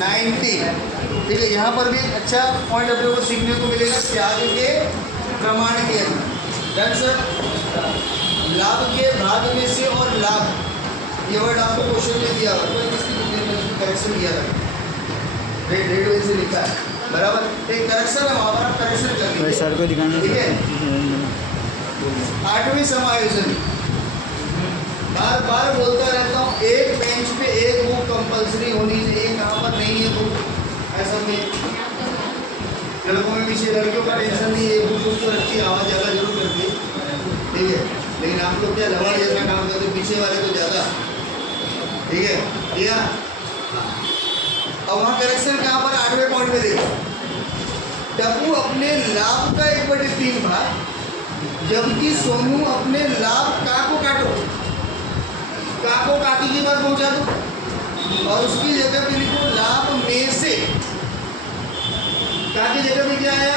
90। ठीक है, यहाँ पर भी एक अच्छा पॉइंट अपने को सीखने को मिलेगा त्याग के प्रमाण के अंदर। डन सर, लाभ के भाग में से और लाभ, ये वर्ड आपको क्वेश्चन में दिया हुआ तो इसकी करेक्शन किया था, रेड वैसे लिखा है बराबर, एक करेक्शन है वहाँ पर आप करेक्शन कर सर को दिखाना। ठीक है, 8वें समायोजन, बार बार बोलता रहता हूँ, एक बेंच पे एक बुक कंपलसरी होनी चाहिए। कहाँ पर नहीं है बुक, ऐसा में लड़कों में पीछे, लड़कियों का टेंशन नहीं है, एक बुक उसको रखी, आवाज़ ज़्यादा जरूर करती है। ठीक है, लेकिन आप लोग क्या लवाड़ जैसा काम करते हो, पीछे वाले तो ज़्यादा। ठीक है, किया। अब वहाँ करेक्शन कहाँ पर 8वें पॉइंट में देखो, टप्पू अपने लाभ का 1/3 भाग, जबकि सोनू अपने लाभ का को काटो, का को काकी के पास पहुंचा दो और उसकी जगह पे लिखो लाभ में से, का की जगह पे क्या आया,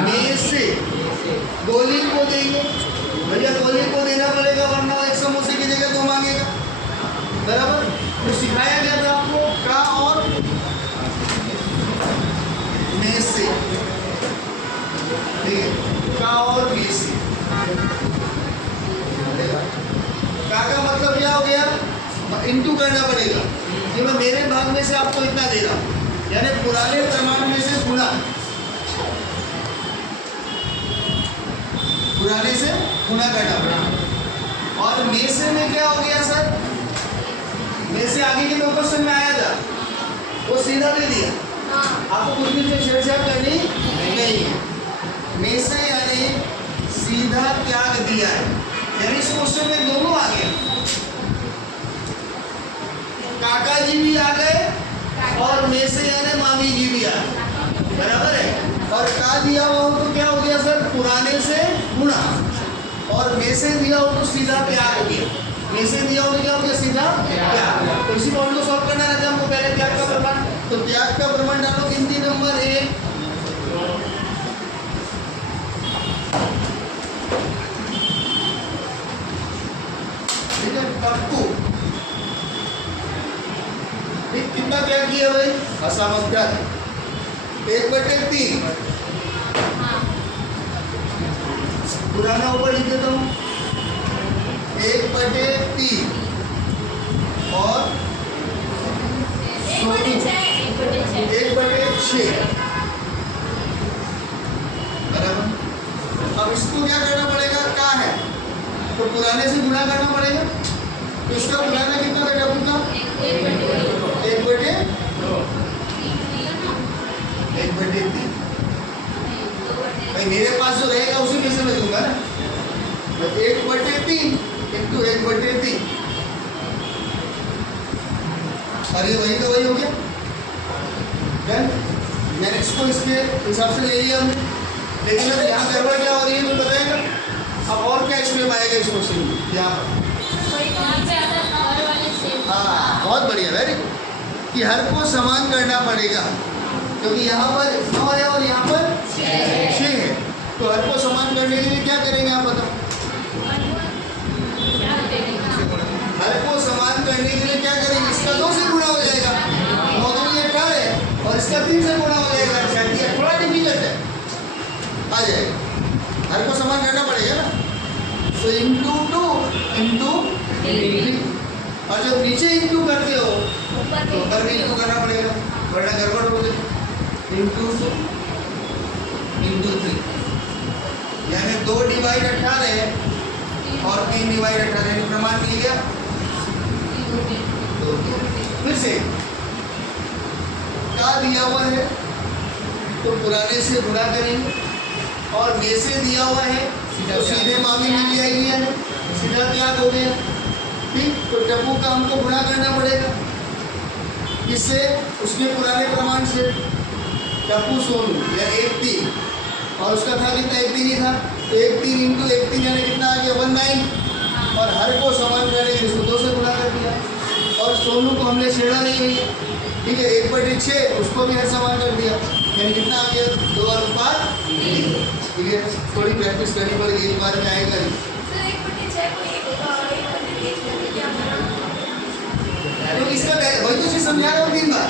में से। गोली को देंगे भैया, गोली को देना पड़ेगा वरना एक समोसे की जगह 2 मांगेगा, बराबर। तो सिखाया गया था आपको का और में से। ठीक है, का और में से, का मतलब क्या हो गया, इंटू करना पड़ेगा कि मैं मेरे भाग में से आपको इतना दे रहा हूँ, यानी पुराने प्रमाण में से गुणा, पुराने से गुणा करना पड़ेगा। और में से में क्या हो गया सर, में से आगे के 2 क्वेश्चन में आया था, वो सीधा दे दिया, आपको कुछ भी छेड़छाड़ करनी नहीं है। में से यानी सीधा त्याग दिया है, यानी इस क्वेश्चन में दोनों आ गए, काका जी भी आ गए और में से यानी मामी जी भी आ गए, बराबर है। और का दिया हुआ हो तो क्या हो गया सर, पुराने से गुणा, और में से दिया हो तो सीधा त्याग हो गया, में से दिया हो तो क्या हो गया, सीधा त्याग। तो इसी पॉइंट को सॉल्व करना रहता है हमको, पहले त्याग का प्रमाण, तो त्याग का प्रमाण डालो गिनती नंबर 1, ठीक है, टप्पू कितना त्याग किया भाई, असामत त्याग 1/3, पुराना ऊपर लिख देता हूँ 1/3 और 1/6, बराबर। अब इसको क्या करना पड़ेगा, का है तो पुराने से गुणा करना पड़ेगा, तो इसका पुराना कितना था टप्पू का, 1/3, भाई मेरे पास जो रहेगा उसी में से मैं दूंगा ना, 1/3 इंटू 1/3, अरे वही तो वही हो गया। डन, मैंने इसको इसके हिसाब से ले लिया हमने, लेकिन अब यहाँ गड़बड़ क्या हो रही है तो बताएगा। अब और क्या इसमें पाएगा इस क्वेश्चन में, यहाँ पर हाँ बहुत बढ़िया, वेरी गुड, कि हर को समान करना पड़ेगा, क्योंकि यहाँ पर 9 है और यहाँ पर 6 है, तो हर को समान करने के लिए क्या करेंगे आप बताओ, हर को समान करने के लिए क्या करेंगे, इसका 2 से गुणा हो जाएगा, 9 तो 18 है और इसका 3 से गुणा हो जाएगा, थोड़ा डिफिकल्ट है, आ जाएगा, हर को समान करना पड़ेगा ना, तो इंटू 2 इंटू 3, और जब नीचे इंटू करते हो तो ऊपर भी इंटू करना पड़ेगा वरना गड़बड़ हो जाए, इंटू 2 इंटू 3, यानी 2 डिवाइड 18 और 3 डिवाइड 18, प्रमाण मिल गया। फिर से का दिया हुआ है तो पुराने से गुणा करेंगे, और में से दिया हुआ है तो सीधे मामी में लिया ही है, सीधा त्याग हो गया। ठीक, तो टप्पू का हमको गुणा करना पड़ेगा, इससे उसके पुराने प्रमाण से, टप्पू सोनू या 1/3, और उसका था कितना, 1/3 ही था, तो 1/3 इंटू 1/3 यानी कितना आ गया 19, और हर को समान करने के लिए इसको 2 से गुणा कर दिया, और सोनू को हमने छेड़ा नहीं है, ठीक है, 1/6 उसको भी हर समान कर दिया, यानी कितना आ गया 2 और 5, ठीक है। थोड़ी प्रैक्टिस करनी पड़ेगी, एक बार में आएगा नहीं, तो इसका वही तो चीज समझा रहा हूँ 3 बार,